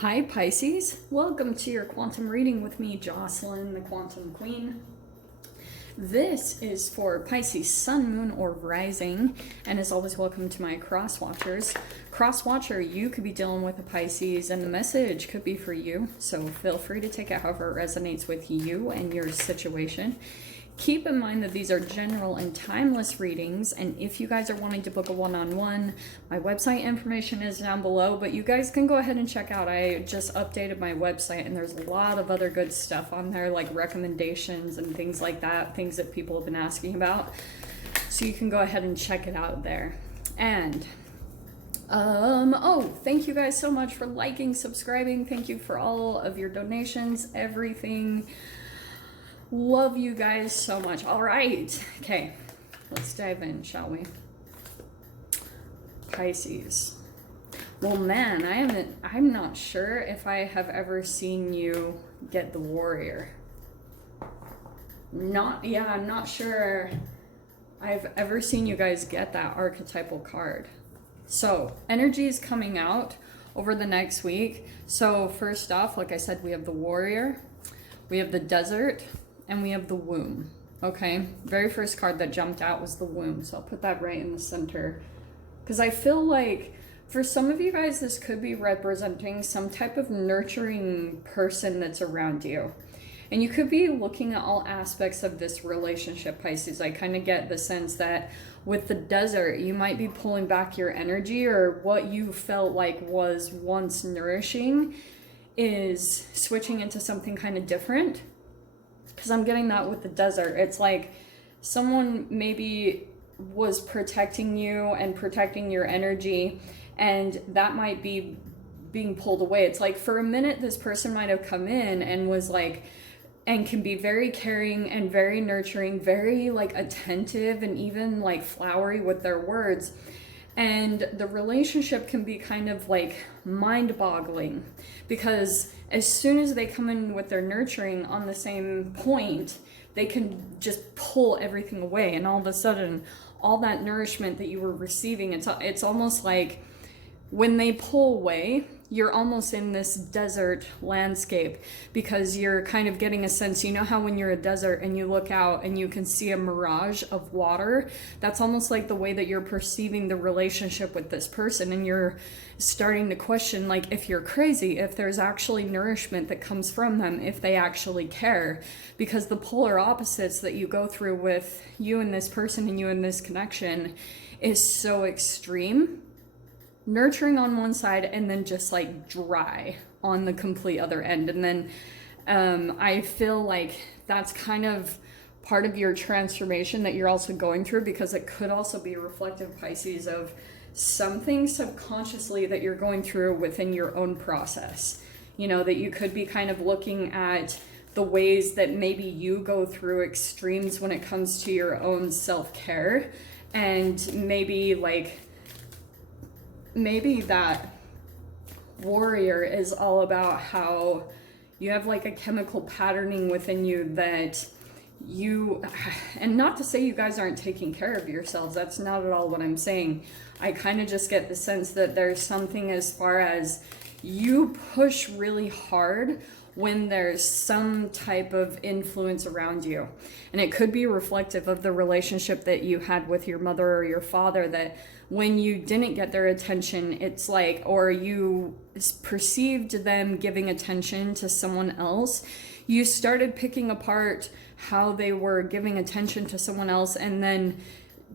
Hi Pisces, welcome to your quantum reading with me, Jocelyn, the Quantum Queen. This is for Pisces Sun, Moon, or Rising, and as always, welcome to my cross watchers. Cross watcher, you could be dealing with a Pisces, and the message could be for you, so feel free to take it however it resonates with you and your situation. Keep in mind that these are general and timeless readings, and if you guys are wanting to book a one-on-one, my website information is down below, but you guys can go ahead and check out. I just updated my website, and there's a lot of other good stuff on there, like recommendations and things like that, things that people have been asking about. So you can go ahead and check it out there. And thank you guys so much for liking, subscribing. Thank you for all of your donations, everything. Love you guys so much. All right. Okay. Let's dive in, shall we? Pisces. Well, man, I'm not sure if I have ever seen you get the Warrior. I'm not sure I've ever seen you guys get that archetypal card. So, energy is coming out over the next week. So, first off, like I said, we have the Warrior, we have the Desert, and we have the Womb. Okay, very first card that jumped out was the Womb, so I'll put that right in the center, because I feel like for some of you guys this could be representing some type of nurturing person that's around you, and you could be looking at all aspects of this relationship, Pisces. I kind of get the sense that with the Desert, you might be pulling back your energy, or what you felt like was once nourishing is switching into something kind of different. Because I'm getting that with the Desert. It's like someone maybe was protecting you and protecting your energy, and that might be being pulled away. It's like for a minute this person might have come in and was like, and can be very caring and very nurturing, very like attentive and even like flowery with their words. And the relationship can be kind of like mind-boggling, because as soon as they come in with their nurturing on the same point, they can just pull everything away, and all of a sudden all that nourishment that you were receiving, it's almost like when they pull away, you're almost in this desert landscape, because you're kind of getting a sense, you know how when you're a desert and you look out and you can see a mirage of water, that's almost like the way that you're perceiving the relationship with this person, and you're starting to question like if you're crazy, if there's actually nourishment that comes from them, if they actually care, because the polar opposites that you go through with you and this person and you and this connection is so extreme. Nurturing on one side and then just like dry on the complete other end. And then I feel like that's kind of part of your transformation that you're also going through, because it could also be reflective, Pisces, of something subconsciously that you're going through within your own process. You know, that you could be kind of looking at the ways that maybe you go through extremes when it comes to your own self-care, and maybe that Warrior is all about how you have like a chemical patterning within you that you, and not to say you guys aren't taking care of yourselves, that's not at all what I'm saying. I kind of just get the sense that there's something as far as you push really hard when there's some type of influence around you. And it could be reflective of the relationship that you had with your mother or your father, that when you didn't get their attention, it's like, or you perceived them giving attention to someone else, you started picking apart how they were giving attention to someone else and then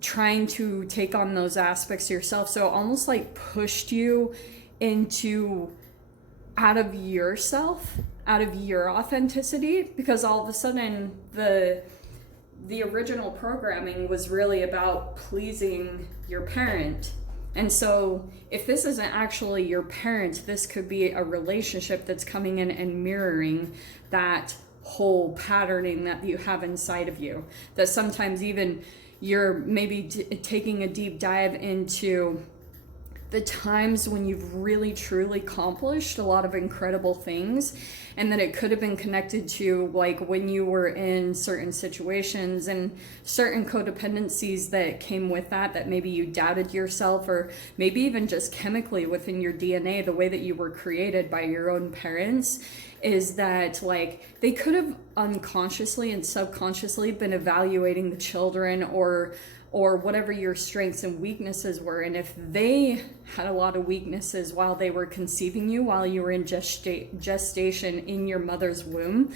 trying to take on those aspects yourself. So almost like pushed you into out of yourself, out of your authenticity, because all of a sudden the original programming was really about pleasing your parent. And so if this isn't actually your parent, this could be a relationship that's coming in and mirroring that whole patterning that you have inside of you, that sometimes even you're maybe taking a deep dive into the times when you've really truly accomplished a lot of incredible things, and that it could have been connected to like when you were in certain situations and certain codependencies that came with that, that maybe you doubted yourself, or maybe even just chemically within your DNA, the way that you were created by your own parents, is that like they could have unconsciously and subconsciously been evaluating the children or whatever your strengths and weaknesses were. And if they had a lot of weaknesses while they were conceiving you, while you were in gestation in your mother's womb,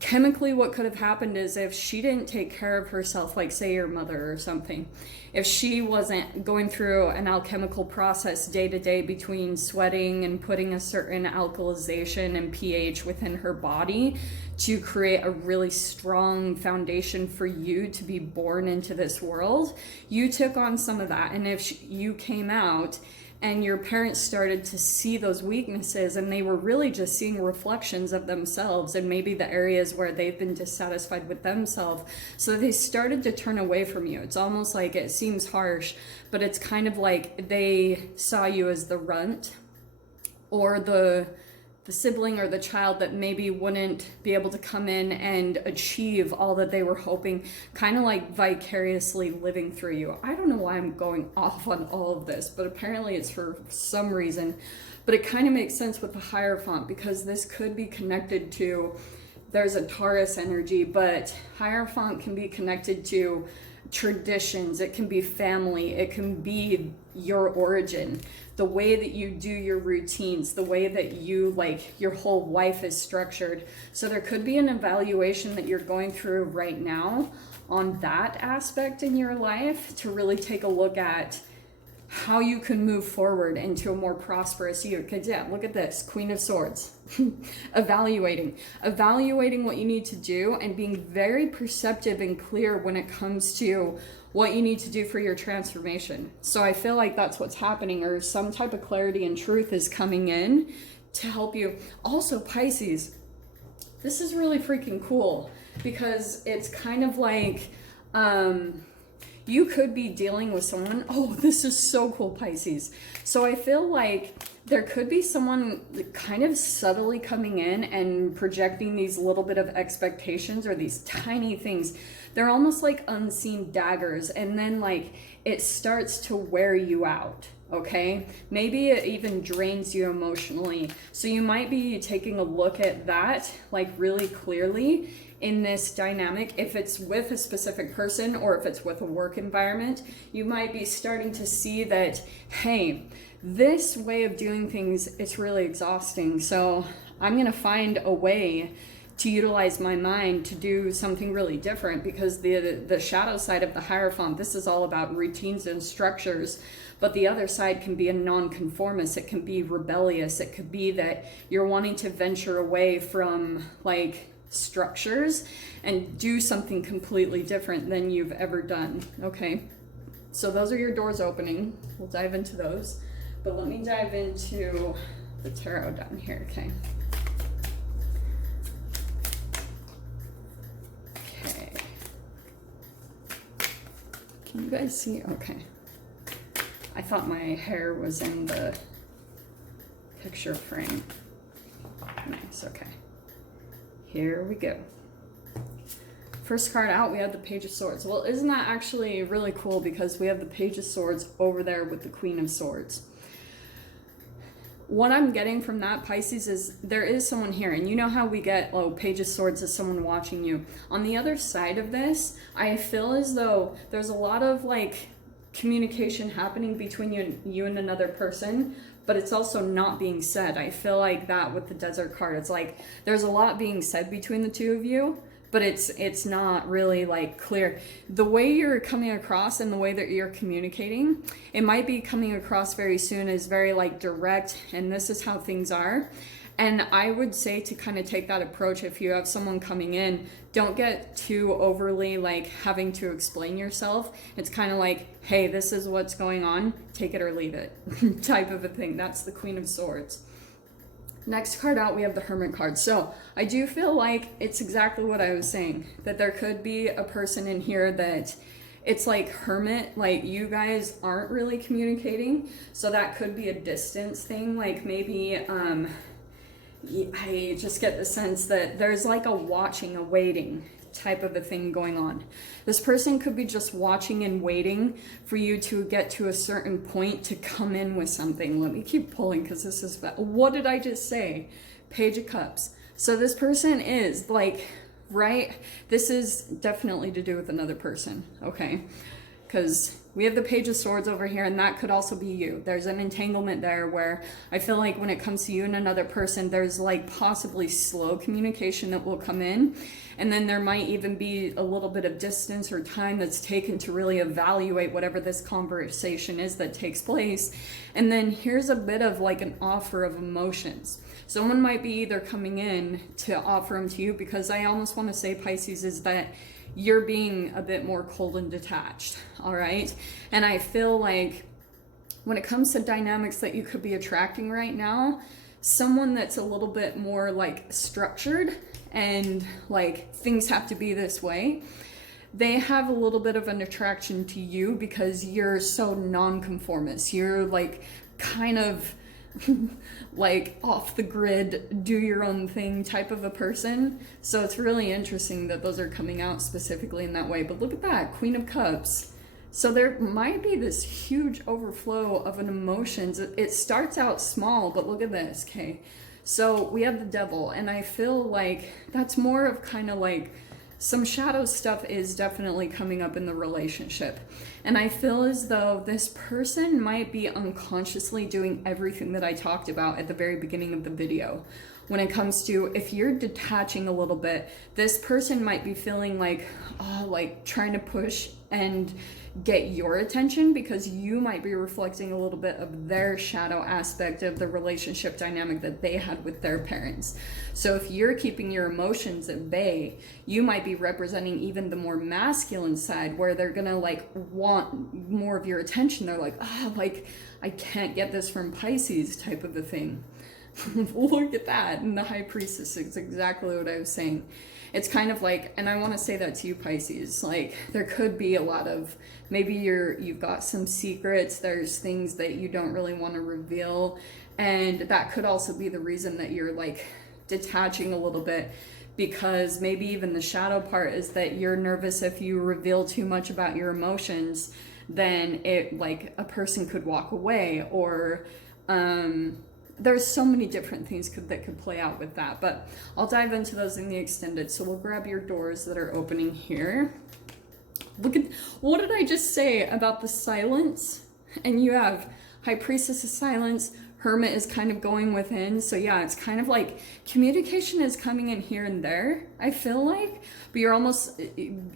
chemically what could have happened is if she didn't take care of herself, like say your mother or something, if she wasn't going through an alchemical process day to day between sweating and putting a certain alkalization and pH within her body to create a really strong foundation for you to be born into this world, you took on some of that. And if you came out and your parents started to see those weaknesses, and they were really just seeing reflections of themselves and maybe the areas where they've been dissatisfied with themselves, so they started to turn away from you. It's almost like, it seems harsh, but it's kind of like they saw you as the runt, or the sibling or the child that maybe wouldn't be able to come in and achieve all that they were hoping, kind of like vicariously living through you. I don't know why I'm going off on all of this, but apparently it's for some reason. But it kind of makes sense with the Hierophant, because this could be connected to, there's a Taurus energy, but Hierophant can be connected to traditions, it can be family, it can be your origin, the way that you do your routines, the way that you, like, your whole life is structured. So there could be an evaluation that you're going through right now on that aspect in your life, to really take a look at how you can move forward into a more prosperous year. Because yeah, look at this, Queen of Swords. evaluating what you need to do, and being very perceptive and clear when it comes to what you need to do for your transformation. So I feel like that's what's happening, or some type of clarity and truth is coming in to help you. Also, Pisces, this is really freaking cool, because it's kind of like you could be dealing with someone. Oh, this is so cool, Pisces. So I feel like there could be someone kind of subtly coming in and projecting these little bit of expectations, or these tiny things. They're almost like unseen daggers, and then like it starts to wear you out. Okay, maybe it even drains you emotionally. So you might be taking a look at that like really clearly in this dynamic. If it's with a specific person, or if it's with a work environment, you might be starting to see that, hey, this way of doing things, it's really exhausting. So I'm going to find a way to utilize my mind to do something really different, because the shadow side of the Hierophant, this is all about routines and structures. But the other side can be a nonconformist. It can be rebellious. It could be that you're wanting to venture away from like structures and do something completely different than you've ever done. Okay, so those are your doors opening. We'll dive into those, but let me dive into the tarot down here. Okay, can you guys see? Okay, I thought my hair was in the picture frame. Nice. Okay, here we go. First card out, we have the Page of Swords. Well, isn't that actually really cool, because we have the Page of Swords over there with the Queen of Swords. What I'm getting from that, Pisces, is there is someone here. And you know how we get, oh, Page of Swords is someone watching you. On the other side of this, I feel as though there's a lot of like communication happening between you and another person, but it's also not being said. I feel like that with the Desert card. It's like there's a lot being said between the two of you, but it's not really like clear. The way you're coming across and the way that you're communicating, it might be coming across very soon as very like direct, and this is how things are. And I would say to kind of take that approach if you have someone coming in. Don't get too overly like having to explain yourself. It's kind of like, hey, this is what's going on, take it or leave it type of a thing. That's the Queen of Swords. Next card out, we have the Hermit card. So I do feel like it's exactly what I was saying, that there could be a person in here that it's like Hermit, like you guys aren't really communicating. So that could be a distance thing. Like maybe, I just get the sense that there's like a watching, a waiting type of a thing going on. This person could be just watching and waiting for you to get to a certain point to come in with something. Let me keep pulling because this is, what did I just say? Page of Cups. So this person is like, right? This is definitely to do with another person, okay? Because we have the Page of Swords over here, and that could also be you. There's an entanglement there where I feel like when it comes to you and another person, there's like possibly slow communication that will come in. And then there might even be a little bit of distance or time that's taken to really evaluate whatever this conversation is that takes place. And then here's a bit of like an offer of emotions. Someone might be either coming in to offer them to you, because I almost want to say, Pisces, is that you're being a bit more cold and detached, all right? And I feel like when it comes to dynamics that you could be attracting right now, someone that's a little bit more like structured and like things have to be this way, they have a little bit of an attraction to you because you're so non-conformist. You're like kind of like off the grid, do your own thing type of a person. So it's really interesting that those are coming out specifically in that way. But look at that, Queen of Cups. So there might be this huge overflow of an emotions. It starts out small, but look at this, okay? So we have the Devil, and I feel like that's more of kind of like some shadow stuff is definitely coming up in the relationship. And I feel as though this person might be unconsciously doing everything that I talked about at the very beginning of the video. When it comes to, if you're detaching a little bit, this person might be feeling like, oh, like trying to push and get your attention because you might be reflecting a little bit of their shadow aspect of the relationship dynamic that they had with their parents. So if you're keeping your emotions at bay, you might be representing even the more masculine side where they're gonna like want more of your attention. They're like, oh, like I can't get this from Pisces type of a thing. Look at that. And the High Priestess is exactly what I was saying. It's kind of like, and I want to say that to you, Pisces, like there could be a lot of, maybe you've got some secrets, there's things that you don't really want to reveal, and that could also be the reason that you're like detaching a little bit, because maybe even the shadow part is that you're nervous if you reveal too much about your emotions, then it like a person could walk away, or there's so many different things that could play out with that, but I'll dive into those in the extended. So we'll grab your doors that are opening here. Look at, what did I just say about the silence? And you have High Priestess of Silence, Hermit is kind of going within. So yeah, it's kind of like communication is coming in here and there, I feel like, but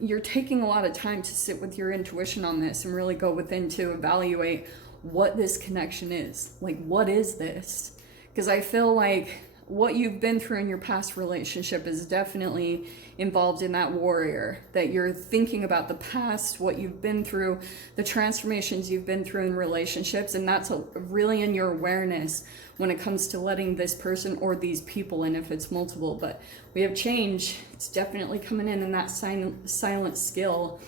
you're taking a lot of time to sit with your intuition on this and really go within to evaluate what this connection is. Like, what is this? Because I feel like what you've been through in your past relationship is definitely involved in that warrior, that you're thinking about the past, what you've been through, the transformations you've been through in relationships, and that's really in your awareness when it comes to letting this person or these people in if it's multiple. But we have change. It's definitely coming in that silent skill.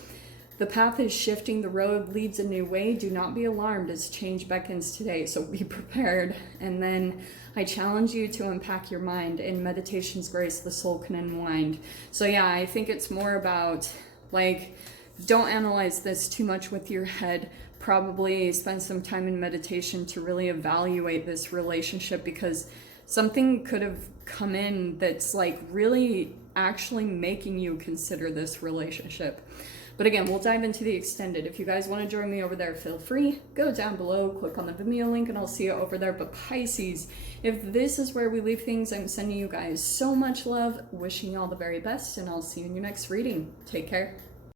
The path is shifting, the road leads a new way. Do not be alarmed as change beckons today. So be prepared. And then I challenge you to unpack your mind. In meditation's grace, the soul can unwind. So yeah, I think it's more about like, don't analyze this too much with your head. Probably spend some time in meditation to really evaluate this relationship, because something could have come in that's like really actually making you consider this relationship. But again, we'll dive into the extended. If you guys want to join me over there, feel free. Go down below, click on the Vimeo link, and I'll see you over there. But Pisces, if this is where we leave things, I'm sending you guys so much love, wishing you all the very best, and I'll see you in your next reading. Take care.